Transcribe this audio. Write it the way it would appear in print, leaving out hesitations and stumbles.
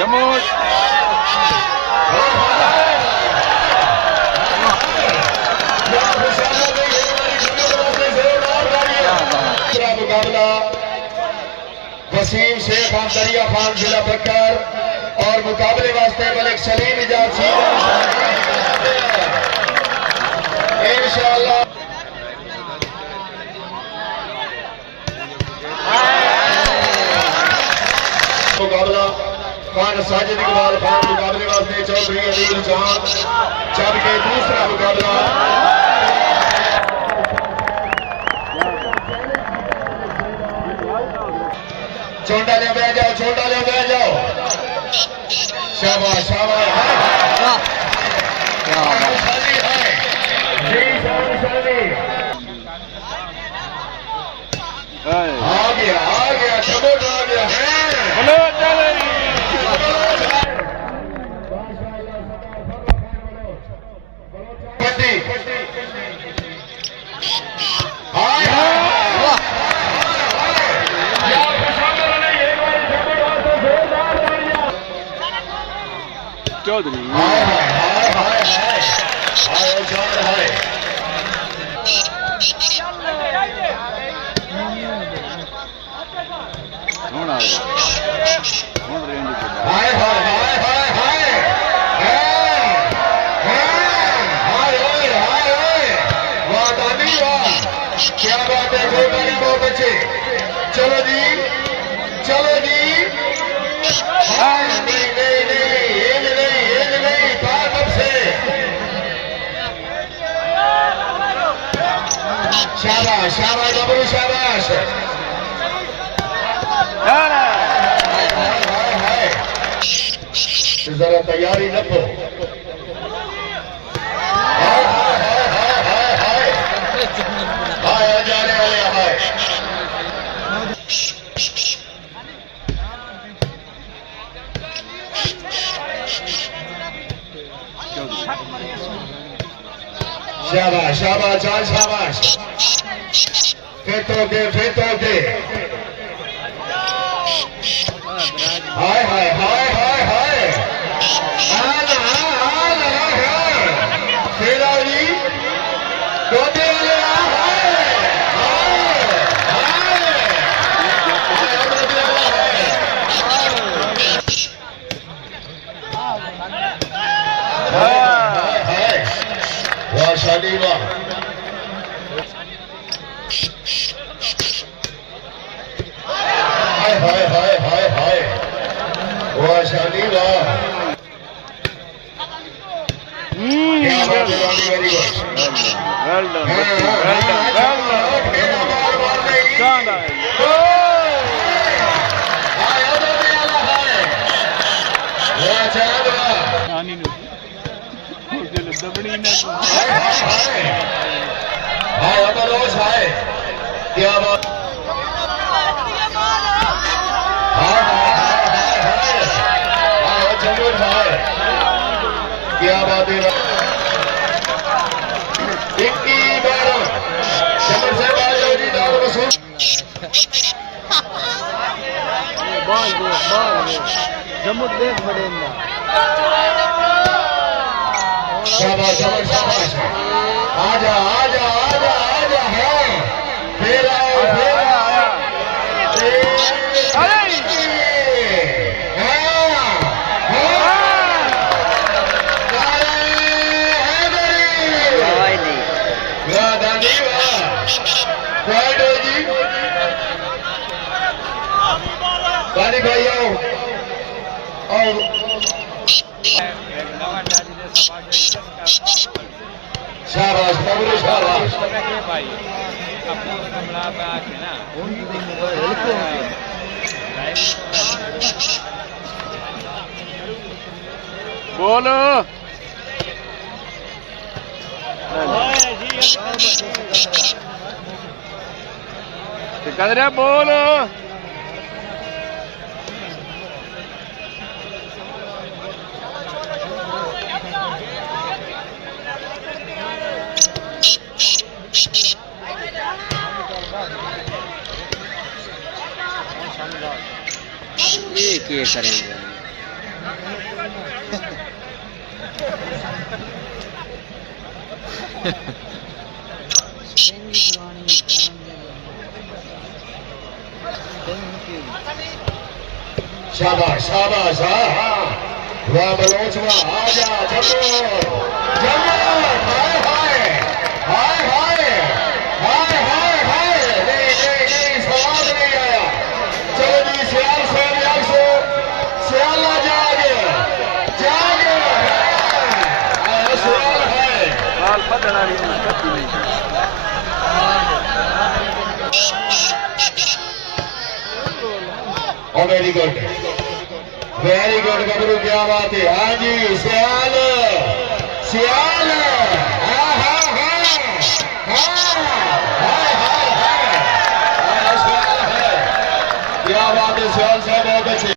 जमुट मुकाबला वसीम शेख खान दरिया खान जिला बकर और मुकाबले वास्ते मलिक सलीम इजाज इंशाअल्लाह मुकाबला खान साजिद इकबाल खान मुकाबले वास्ते चौधरी अलील जहान जबकि दूसरा मुकाबला छोटा ले बह जाओ, छोटा ले बह जाओ। शाबाश शाबाश आ गया चमोट आ गया चौधरी क्या बात है बहुत अच्छे। चलो जी चलो जी शाबाश शाबाश बबलू शाबाश जरा तैयारी न हो जाने वाले हाय शाबाश शाबाश चाल शाबाश फेंकोगे हाय हाय हाय हाय हाय फेरा जी गोदे वाले वाह शादी वाह हाय हाय हाय हाय वाह शादी वाह वेरी गुड वेल डन शानदार हाय अबरोज हाय क्या बात हाय जमूर भाई क्या बात है इक्की बार जमूर से बाज हो जी दाल वसूल बाल जमुट देख बड़े शाबाश शाबाश शाबाश आजा आजा आजा आजा हाँ फिर आओ गाड़ी भाई आओ और शाबाश बबलू शाबाश बोलो सिकंदर बोलो ये करेंगे शाबाश शाबाश हाँ वाह बलोचवा आजा जमोर जमोर हाय हाय हाय हाय हाय हाय हाय नहीं नहीं नहीं सवाल नहीं आया चलो जी सियाल से सियाला जागे जागे सियाल है बाल पकड़ा नहीं कभी नहीं और वेरी गुड गबरू क्या बात है हाँ जी सियाल सियाल हाँ हाँ हाँ हाँ हाँ हाँ सियाल है क्या बात है सियाल साहब